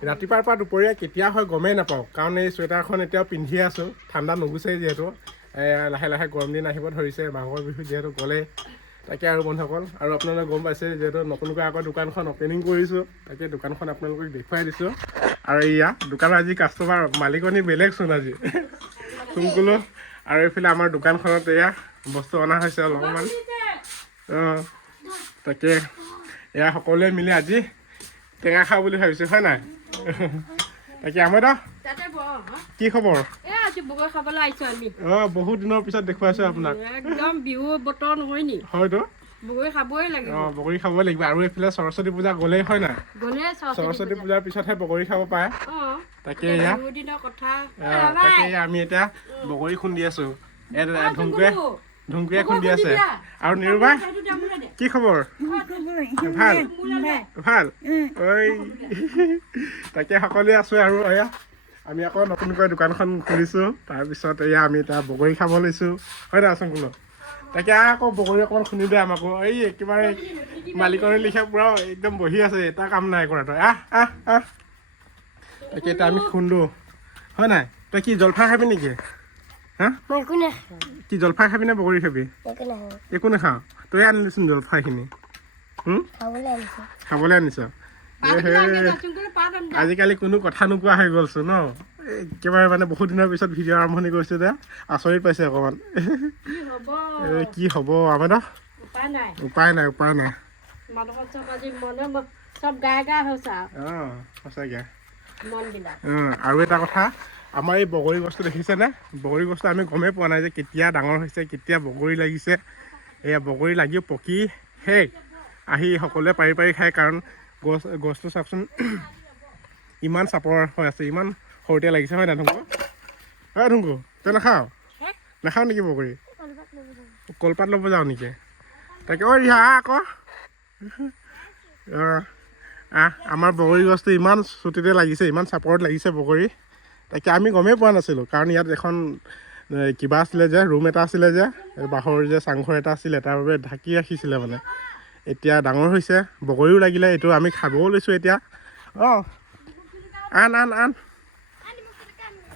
ৰাতিপুৱাৰ পৰা দুপৰীয়া কেতিয়া হয় গমেই নাপাওঁ, কাৰণ এই চুৱেটাৰখন এতিয়াও পিন্ধি আছোঁ, ঠাণ্ডা নুগুচেই যিহেতু। লাহে লাহে গৰম দিন আহিব ধৰিছে, মাঘৰ বিহু যিহেতু গ'লেই। তাকে আৰু বন্ধুসকল, আৰু আপোনালোকে গম পাইছে যিহেতু নতুনকৈ আকৌ দোকানখন অপেনিং কৰিছোঁ, তাকে দোকানখন আপোনালোকক দেখুৱাই দিছোঁ। আৰু এয়া দোকানৰ আজি কাষ্টমাৰ মালিকনী বেলেগচোন আজি তুমকুলো। আৰু এইফালে আমাৰ দোকানখনত এয়া বস্তু অনা হৈছে অলপমান। তাকে এয়া সকলোৱে মিলি আজি টেঙা খাওঁ বুলি ভাবিছোঁ, হয় নাই? তাকে আমাৰ কি খবৰ? বহুত দিনৰ পিছত দেখুৱাইছো আপোনাক। একদম বিহু বতৰ নহয় নি? হয়তো বগৰী খাবই লাগিব। বগৰী খাবই লাগিব। আৰু এইফালে সৰস্বতী পূজা গ'লেই, হয় নাই? সৰস্বতী পূজাৰ পিছতহে বগৰী খাব পাৰে। তাকে তাকে আমি এতিয়া বগৰী খুন্দি আছো। ঢুংকুৱে খুন্দি আছে। আৰু নিৰুবা কি খবৰ? ভাল ভাল। ঐ তাকে সকলোৱে আছো। আৰু এয়া আমি আকৌ নতুনকৈ দোকানখন খুলিছোঁ, তাৰপিছত এয়া আমি এতিয়া বগৰী খাব লৈছোঁ, হয় নাই চংকুলো? তাকে আকৌ বগৰী অকণমান খুন্দি দে আমাকো। এই একেবাৰে মালিকনী লিখা পুৰা একদম বহি আছে, এটা কাম নাই কৰা তই। তাকে এতিয়া আমি খুন্দো, হয় নাই? তই কি জলফাই খাবি নেকি? হা কি জলফাই খাবি নে বগৰী খাবি? একো নাখাওঁ। তই আনিলিচোন জলফাইখিনি। খাবলৈ আনিছ? আজিকালি কোনো কথা নোকোৱা হৈ গ'লচোন ন? একেবাৰে মানে বহুত দিনৰ পিছত ভিডিঅ' আৰম্ভণি কৰিছোঁ যে আচৰিত পাইছে অকণমান। কি হ'ব আমাৰ উপায় নাই। সঁচাকৈ। আৰু এটা কথা, আমাৰ এই বগৰী গছটো দেখিছেনে? বগৰী গছটো আমি গমেই পোৱা নাই যে কেতিয়া ডাঙৰ হৈছে, কেতিয়া বগৰী লাগিছে। এয়া বগৰী লাগি পকি শেষ, আহি সকলোৱে পাৰি পাৰি খায়। কাৰণ গছটো চাওকচোন ইমান চাপৰ হৈ আছে, ইমান সৰুতে লাগিছে, হয় নাই ধুংকু? হয় ধুংকু, তই নাখাওঁ নেকি বগৰী? কলপাত ল'ব যাওঁ নেকি? তাকে ৰিহা আকৌ আমাৰ বগৰী গছটো ইমান চুটিতে লাগিছে, ইমান চাপৰত লাগিছে বগৰী। তাকে আমি গমেই পোৱা নাছিলোঁ, কাৰণ ইয়াত এখন কিবা আছিলে যে, ৰুম এটা আছিলে যে, বাঁহৰ যে চাংঘৰ এটা আছিলে, তাৰ বাবে ঢাকি ৰাখিছিলে মানে। এতিয়া ডাঙৰ হৈছে, বগৰীও লাগিলে, এইটো আমি খাবও লৈছোঁ এতিয়া। আন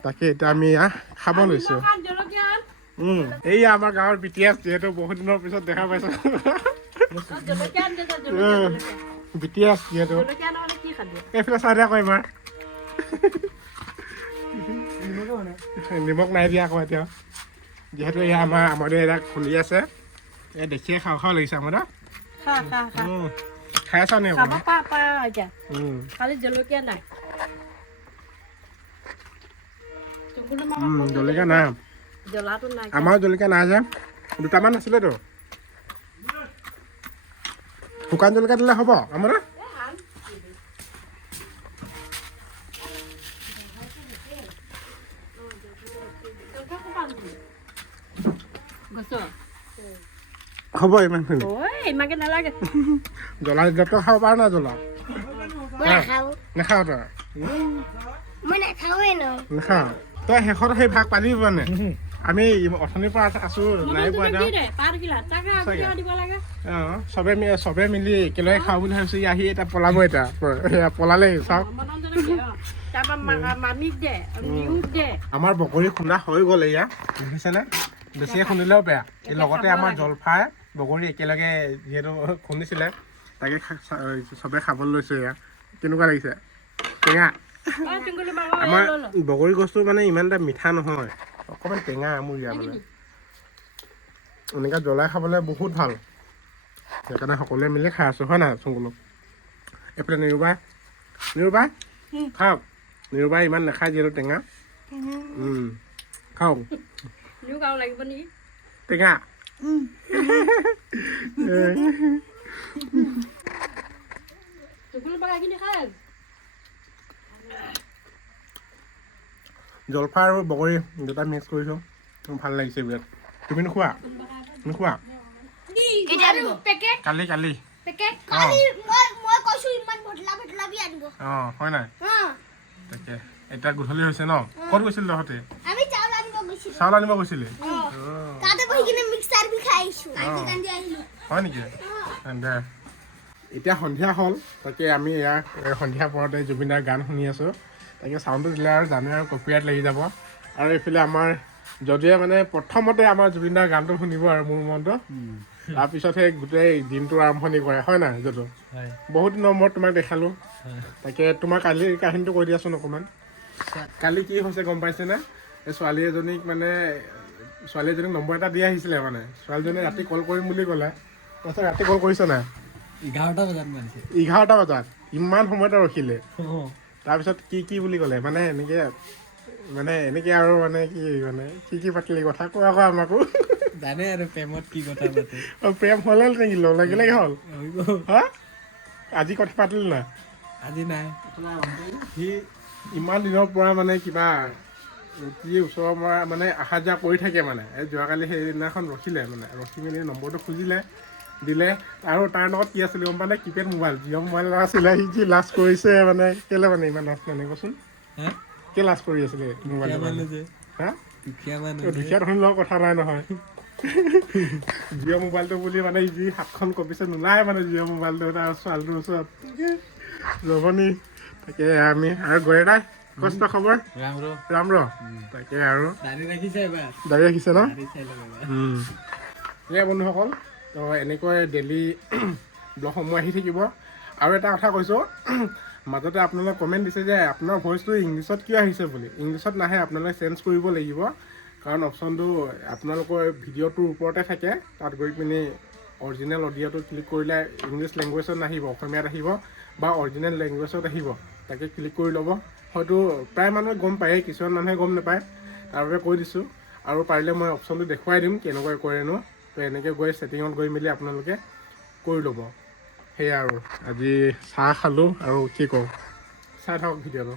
তাকে এতিয়া আমি খাব লৈছোঁ। এইয়া আমাৰ গাঁৱৰ BTS, যিহেতু বহুত দিনৰ পিছত দেখা পাইছোঁ। BTS যিহেতু এইফালে চাই দিয়া আকৌ এবাৰ। নিমখ নাই দিয়া আকৌ এতিয়া, যিহেতু এয়া আমাদেৰ এটা খুলি আছে, এই দেখিয়ে খাওঁ লাগিছে আমাৰ। খাই আছা নে? জলকীয়া নাই, জলকীয়া নাই। আমাৰ জলকীয়া নাই যে, দুটামান আছিলেতো। শুকান জলকীয়া দিলে হ'ব আমাৰ? হ'ব ইমানখিনি। জ্বলা দিলেতো খাব পাৰ না জ্বলা? নাখাওঁ তই? নাখাওঁ। তই শেষত সেই ভাগ পালি মানে? আমি অথনিৰ পৰা আছো, নাই পোৱা চবে মিলি একেলগে খাওঁ বুলি ভাবিছো। আহি এতিয়া পলাব, এতিয়া পলালেই চাওক। আমাৰ বগৰী খুন্দা হৈ গ'ল এয়া, দেখিছেনে? বেছিয়ে খুন্দিলেও বেয়া। এই লগতে আমাৰ জলফাই বগৰী একেলগে যিহেতু খুন্দিছিলে, তাকে চবে খাবলৈ লৈছে। এয়া কেনেকুৱা লাগিছে? টেঙা। আমাৰ বগৰী গছটো মানে ইমান এটা মিঠা নহয়, অকণমান টেঙা আমূৰীয়া মানে। এনেকৈ জ্বলাই খাবলৈ বহুত ভাল, সেইকাৰণে সকলোৱে মিলি খাই আছোঁ, হয় নাই চংকুলো? এইফালে নিৰুবাই খাওক। নিৰুবাই ইমান নাখায় যিহেতু টেঙা। খাওক টেঙা। জলফাই আৰু বগৰী দুটা মিক্স কৰিছোঁ, ভাল লাগিছে বিৰাট। তুমি নোখোৱা? কালি হয় নাই? তাকে এতিয়া গধূলি হৈছে ন? ক'ত গৈছিল তহঁতে? চাউল আনিব গৈছিলি? হয় নেকি? দে এতিয়া সন্ধিয়া হ'ল তাকে আমি ইয়াক সন্ধিয়া পৰতে জুবিনদাৰ গান শুনি আছোঁ তাকে চাউণ্ডটো দিলে আৰু জানে আৰু কপিৰাইট লাগি যাব আৰু এইফালে আমাৰ যদিহে মানে প্ৰথমতে আমাৰ জুবিনদাৰ গানটো শুনিব আৰু মোৰ মনটো তাৰপিছতহে গোটেই দিনটো আৰম্ভণি কৰে হয় নাই যদু বহুত দিনৰ মূৰত তোমাক দেখালোঁ তাকে তোমাৰ কালিৰ কাহিনীটো কৈ দিয়াচোন অকণমান কালি কি হৈছে গম পাইছেনে এই ছোৱালী এজনীক নম্বৰ এটা দি আহিছিলে মানে ছোৱালীজনীয়ে ৰাতি কল কৰিম বুলি ক'লে তাৰপিছত ৰাতি কল কৰিছে নাই 11টা বজাত মাৰিছে 11টা বজাত ইমান সময়তে ৰখিলে তাৰপিছত কি বুলি ক'লে মানে এনেকৈ আৰু মানে কি পাতিলি কথা কোৱা আকৌ আমাকো জানে আৰু প্ৰেমত কি কথা পাতে প্ৰেম হ'লে নেকি লগ লাগিলেগে হ'ল হা আজি কথা পাতিলি নাই আজি নাই সি ইমান দিনৰ পৰা মানে কিবা কি ওচৰৰ পৰা মানে অহা যোৱা কৰি থাকে মানে এই যোৱাকালি সেইদিনাখন ৰখি মেলি নম্বৰটো খুজিলে দিলে আৰু তাৰ লগত কি আছিলে গম পালে কিপেড মোবাইল জিঅ' মোবাইল আছিলে সি কি লাজ কৰিছে মানে কেলে মানে ইমান লাজ মানে কচোন কি লাজ কৰি আছিলে মোবাইল হা দুখীয়া ধনী লগত কথা নাই নহয় জিঅ' মোবাইলটো বুলি মানে যি হাতখন কপিছে নোলায় মানে জিঅ' মোবাইলটো তাৰ ছোৱালীটোৰ ওচৰত জমনি তাকে আমি আৰু গৈ নাই কষ্ট খবৰ ৰাম ৰ তাকে আৰু দাড়ি ৰাখিছে ন সেয়া বন্ধুসকল তো এনেকৈ ডেইলি ব্লগসমূহ আহি থাকিব আৰু এটা কথা কৈছোঁ মাজতে আপোনালোকে কমেণ্ট দিছে যে আপোনাৰ ভইচটো ইংলিছত কিয় আহিছে বুলি ইংলিছত নাহে আপোনালোকে চেঞ্জ কৰিব লাগিব কাৰণ অপশ্যনটো আপোনালোকৰ ভিডিঅ'টোৰ ওপৰতে থাকে তাত গৈ পিনি অৰিজিনেল অডিঅ'টো ক্লিক কৰিলে ইংলিছ লেংগুৱেজত নাহিব অসমীয়াত আহিব বা অৰিজিনেল লেংগুৱেজত আহিব তাকে ক্লিক কৰি ল'ব হয়তো প্ৰায় মানুহে গম পায়েই কিছুমান মানুহে গম নাপায় তাৰ বাবে কৈ দিছোঁ আৰু পাৰিলে মই অপশ্যনটো দেখুৱাই দিম কেনেকৈ কৰেনো তো এনেকৈ গৈ ছেটিঙত গৈ মেলি আপোনালোকে কৰি ল'ব সেয়া আৰু আজি চাহ খালোঁ আৰু কি কওঁ চাই থাকক ভিডিঅ'টো